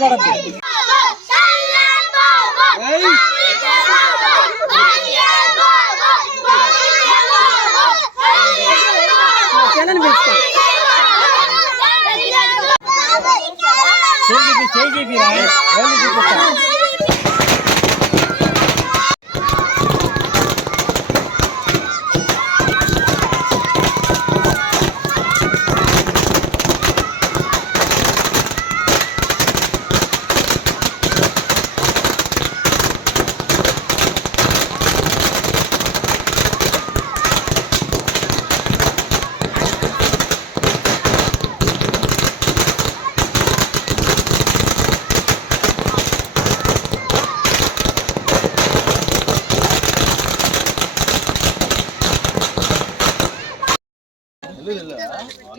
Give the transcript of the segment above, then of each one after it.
나갔대? 에이! 쟤는 됐어. 제일 제일 제일 제일 제일 제일 제일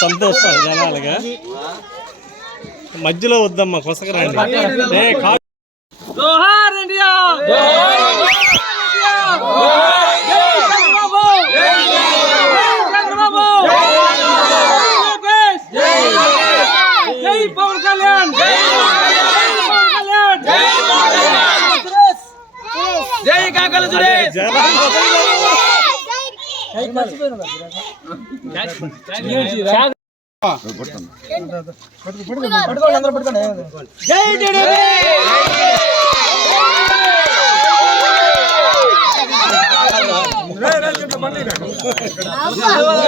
సంతోషం జనాలుగా. మధ్యలో వద్దమ్మా కొసకరండి. జై కాకల సురేష్ జై. టీడీపీ. రండి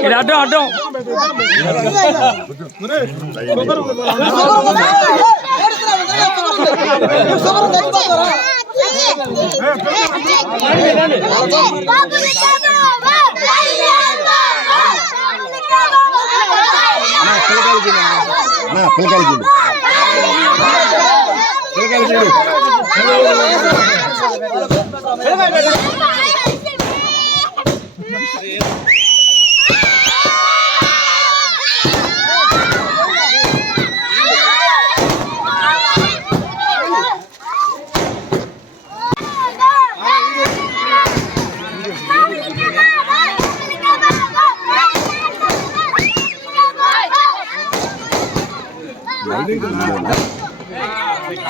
ఇది అడ్డం అడ్డం పిల్లకాయలు చూడు పిల్లకాయలు చూడు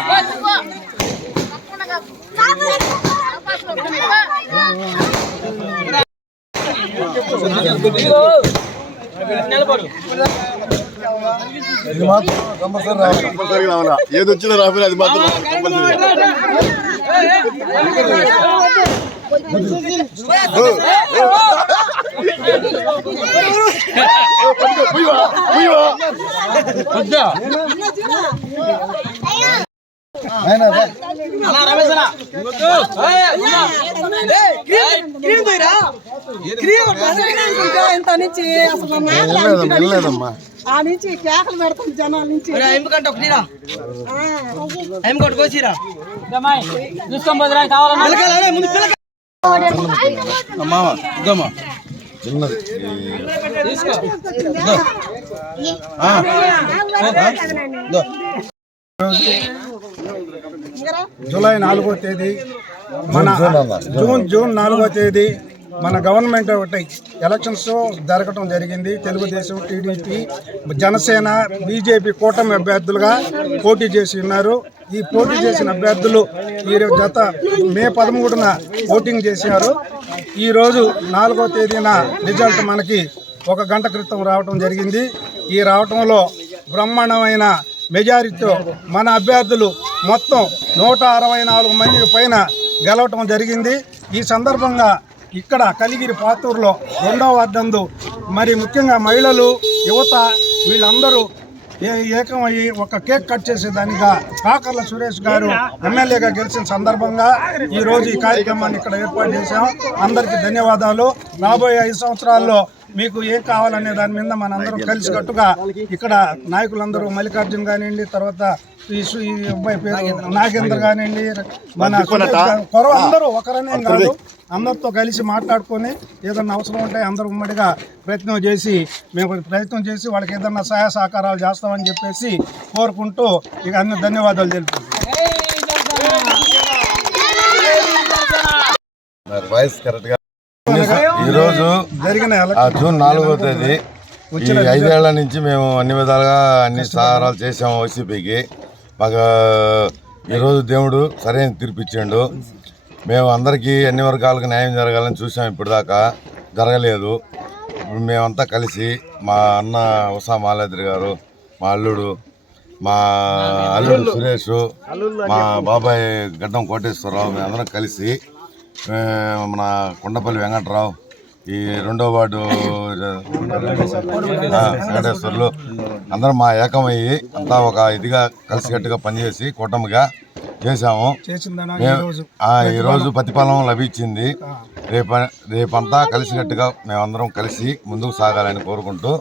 Let's go. ఇది మాత్రం కంపల్సరీ రావాలి కంపల్సరీ రావాలా ఏది వచ్చినా రావాలి అది మాత్రం కంపల్సరీ ఇంత నుంచి అసలు వెళ్ళలేదమ్మా ఆ నుంచి కేకలు పెడుతుంది జనాల నుంచి. ఎంపికంటే ఒకటిరా ఎంకొకటి కోసిరా? చూసుకో బదురా కావాలన్నా? మామ ఇదమ్మా చిన్నది. జూలై నాలుగో తేదీ మన జూన్ జూన్ నాలుగో తేదీ మన గవర్నమెంట్ ఒకటి ఎలక్షన్స్ జరగటం జరిగింది. తెలుగుదేశం టీడీపీ జనసేన బీజేపీ కూటమి అభ్యర్థులుగా పోటీ చేసి ఉన్నారు. ఈ పోటీ చేసిన అభ్యర్థులు ఈ గత మే పదమూడున ఓటింగ్ చేశారు. ఈరోజు నాలుగో తేదీన రిజల్ట్ మనకి ఒక గంట క్రితం రావటం జరిగింది. ఈ రావటంలో బ్రహ్మాండమైన మెజారిటీతో మన అభ్యర్థులు మొత్తం నూట అరవై నాలుగు మందికి పైన గెలవటం జరిగింది. ఈ సందర్భంగా ఇక్కడ కలిగిరి పాతూరులో రెండవ వార్డందు మరి ముఖ్యంగా మహిళలు యువత వీళ్ళందరూ ఏ- ఏకమయ్యి ఒక కేక్ కట్ చేసేదానిగా కాకర్ల సురేష్ గారు ఎమ్మెల్యేగా గెలిచిన సందర్భంగా ఈరోజు ఈ కార్యక్రమాన్ని ఇక్కడ ఏర్పాటు చేశాం. అందరికీ ధన్యవాదాలు. రాబోయే ఐదు సంవత్సరాల్లో మీకు ఏం కావాలనే దాని మీద మనందరం కలిసికట్టుగా ఇక్కడ నాయకులందరూ మల్లికార్జున్ కానివ్వండి తర్వాత ఈ అబ్బాయి పేరు నాగేంద్ర కానివ్వండి మన కొరవ అందరూ ఒకరనే కాదు అందరితో కలిసి మాట్లాడుకొని ఏదన్నా అవసరం ఉంటే అందరూ ఉమ్మడిగా ప్రయత్నం చేసి మేము ప్రయత్నం చేసి వాళ్ళకి ఏదన్నా సహాయ సహకారాలు చేస్తామని చెప్పేసి కోరుకుంటూ ఇక అన్ని ధన్యవాదాలు వాయిస్ కరెక్ట్గా ఈ రోజు జరిగిన ఆ ఎలక్షన్ జూన్ నాలుగో తేదీ ఈ ఐదేళ్ళ నుంచి మేము అన్ని విధాలుగా అన్ని సహారాలు చేసాము వైసీపీకి. మాకు ఈరోజు దేవుడు సరైన తీర్పు ఇచ్చిండు. మేము అందరికీ అన్ని వర్గాలకు న్యాయం జరగాలని చూసాం ఇప్పటిదాకా. జరగలేదు. ఇప్పుడు మేమంతా కలిసి మా అన్న ఉషా మాలాద్రి గారు మా అల్లుడు మా అల్లుడు సురేష్ మా బాబాయ్ గడ్డం కోటేశ్వరరావు మేమందరం కలిసి మన కొండపల్లి వెంకట్రావు ఈ రెండో వార్డు వెంకటేశ్వర్లు అందరం మా ఏకమయ్యి అంతా ఒక ఇదిగా కలిసికట్టుగా పనిచేసి కూటమిగా చేశాము. ఈరోజు? ప్రతిఫలం లభించింది. రేప రేపంతా కలిసికట్టుగా మేమందరం కలిసి ముందుకు సాగాలని కోరుకుంటూ.